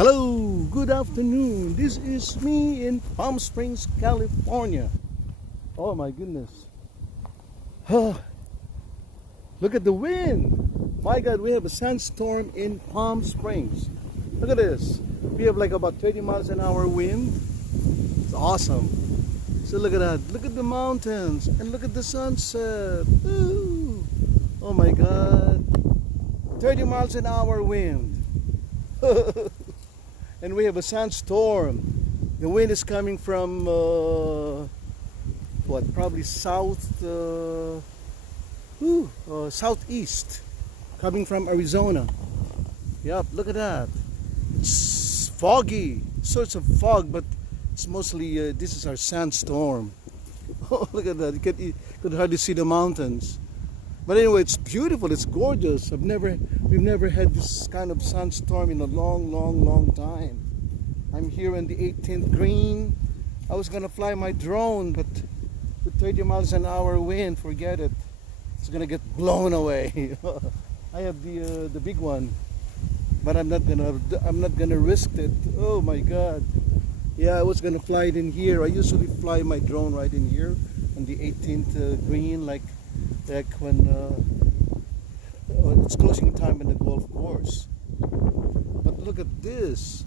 Hello, good afternoon. This is me in Palm Springs, California. Oh my goodness. Oh, look at the wind. My God, we have a sandstorm in Palm Springs. Look at this. We have like about 30 miles an hour wind. It's awesome. So look at that. Look at the mountains and look at the sunset. Ooh. Oh my God. 30 miles an hour wind. And we have a sandstorm. The wind is coming from probably southeast, coming from Arizona. Yep, look at that. It's foggy, sorts of fog, but it's mostly this is our sandstorm. Oh, look at that! You could hardly see the mountains. But anyway, it's beautiful. It's gorgeous. We've never had this kind of sandstorm in a long time. I'm here in the 18th green. I was gonna fly my drone, but with 30 miles an hour wind, forget it. It's gonna get blown away. I have the big one, but I'm not gonna risk it. Oh my God! Yeah, I was gonna fly it in here. I usually fly my drone right in here on the 18th green, like when it's closing time in the golf course. But look at this.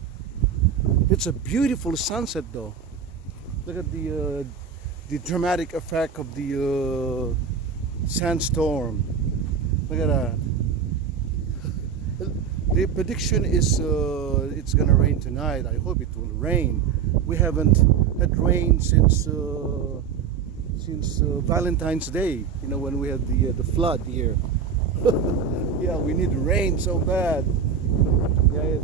It's a beautiful sunset though. Look at the dramatic effect of the sandstorm. Look at that. The prediction is it's gonna rain tonight. I hope it will rain. We haven't had rain since Valentine's Day, you know, when we had the flood here. Yeah, we need rain so bad. Yeah, it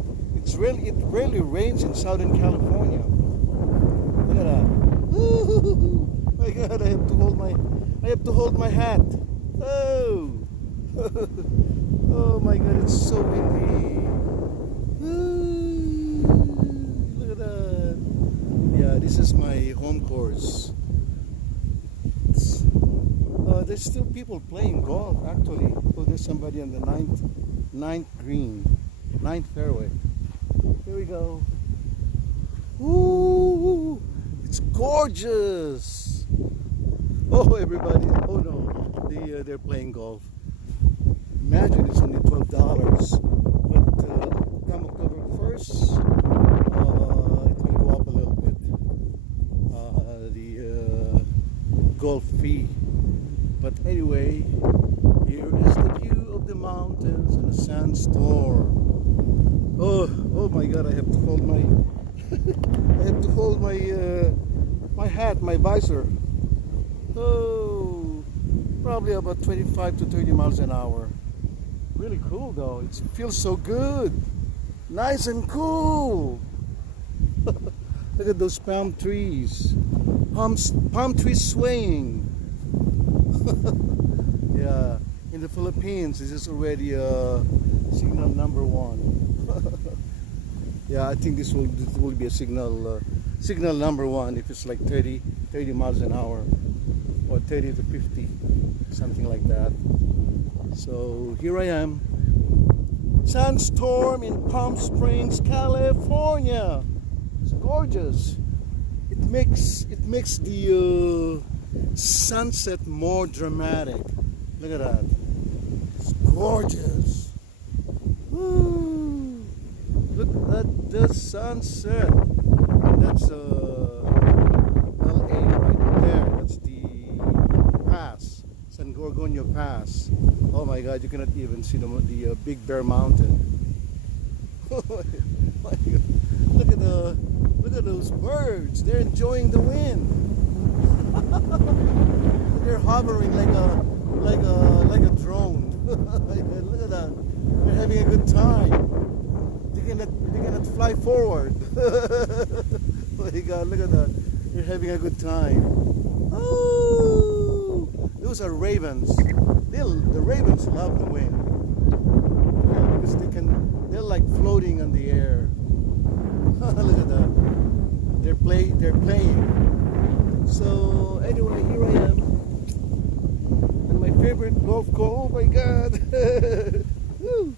rarely rains in Southern California. Look at that. Woo! My God, I have to hold my hat. Oh, oh my God, it's so windy. Look at that. Yeah, this is my home course. There's still people playing golf actually. Oh, there's somebody on the ninth green, ninth fairway. Here we go. Ooh, it's gorgeous. Oh, everybody. Oh no, they're playing golf. Imagine it's only $12, but come October 1st, it will go up a little bit. The golf fee. But anyway, here is the view of the mountains and a sandstorm. Oh my God! I have to hold my, my hat, my visor. Oh, probably about 25 to 30 miles an hour. Really cool though. It feels so good, nice and cool. Look at those palm trees, palm trees swaying. Yeah, in the Philippines, this is already signal number 1. Yeah, I think this will be a signal number 1 if it's like 30 miles an hour or 30 to 50, something like that. So here I am, sandstorm in Palm Springs, California. It's gorgeous. It makes the sunset more dramatic. Look at that. It's gorgeous. Woo. Look at the sunset. And that's LA right there. That's the pass, San Gorgonio Pass. Oh my God, you cannot even see the Big Bear Mountain. Oh my God. Look at those birds. They're enjoying the wind. They're hovering like a drone. Look at that. They're having a good time. They cannot fly forward. Oh my God, look at that. They're having a good time. Oh, those are ravens. The ravens love the wind. Yeah, because they're like floating on the air. Look at that. They're playing. So anyway, here I am, and my favorite golf course. Oh my God! Woo!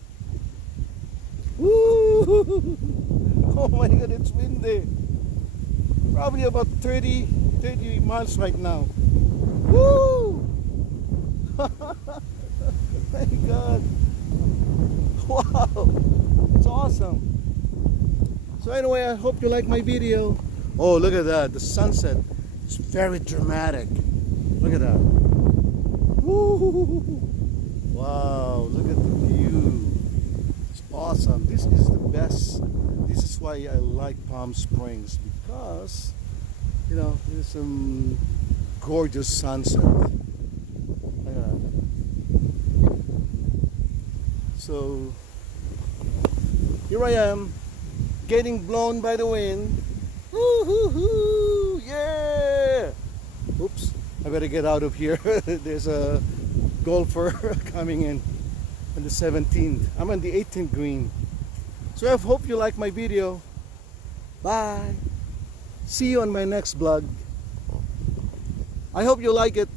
Woo! my God, it's windy. Probably about 30 miles right now. Woo! My God. Wow. It's awesome. So anyway, I hope you like my video. Oh, look at that. The sunset is very dramatic. Look at that. Woo! Wow, look at the view. It's awesome. This is the best. This is why I like Palm Springs, because you know there's some gorgeous sunset. Look at that. So here I am, getting blown by the wind. Woo-hoo-hoo! Yeah! Oops, I better get out of here. There's a golfer coming in on the 17th. I'm on the 18th green. So I hope you like my video. Bye. See you on my next vlog. I hope you like it.